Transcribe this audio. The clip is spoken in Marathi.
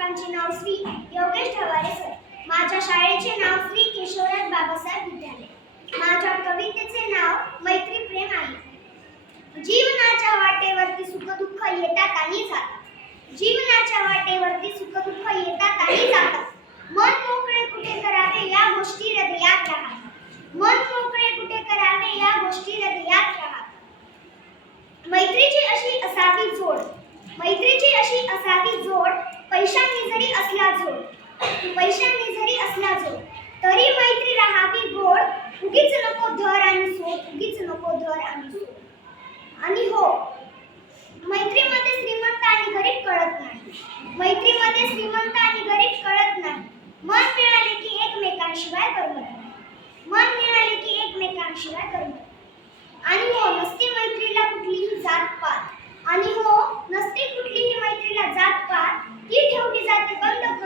शिक्षकांचे नाव श्री योगेश ठवारे सर. माझ्या शाळेचे नाव श्री केशवराज बाबासाहेब विद्यालय. माझ्या कवितेचे नाव मैत्री प्रेम आहे. जीवनाच्या वाटेवरती सुख दुःख येतात आणि जातात. जीवनाच्या वाटेवरती सुख दुःख येतात आणि जातात. मन मोकळे कुठे करावे या गोष्टी हृदयात राहतात. मन मोकळे कुठे करावे या गोष्टी हृदयात राहतात. मैत्रीची अशी असावी जोड, मैत्रीची अशी असावी जोड, पैशांनी जरी असला जोड, पैशांनी जरी असला जोड, तरी मैत्री राहावी गोड. उगीच नको धर आणि सोड, उगीच नको धर आणि सोड. आणि हो, मैत्रीमध्ये श्रीमंत आणि गरीब कळत नाही. मैत्रीमध्ये श्रीमंत आणि गरीब कळत नाही. मन मिळाले की एकमेकांशिवाय करमत नाही. मन मिळाले की एकमेकांशिवाय करमत नाही. आणि हो, नसते मैत्रीला कुठलीही जात पात. आणि हो, नसते कुठलीही मैत्रीला जात पात. ती ठेवली जाते बंद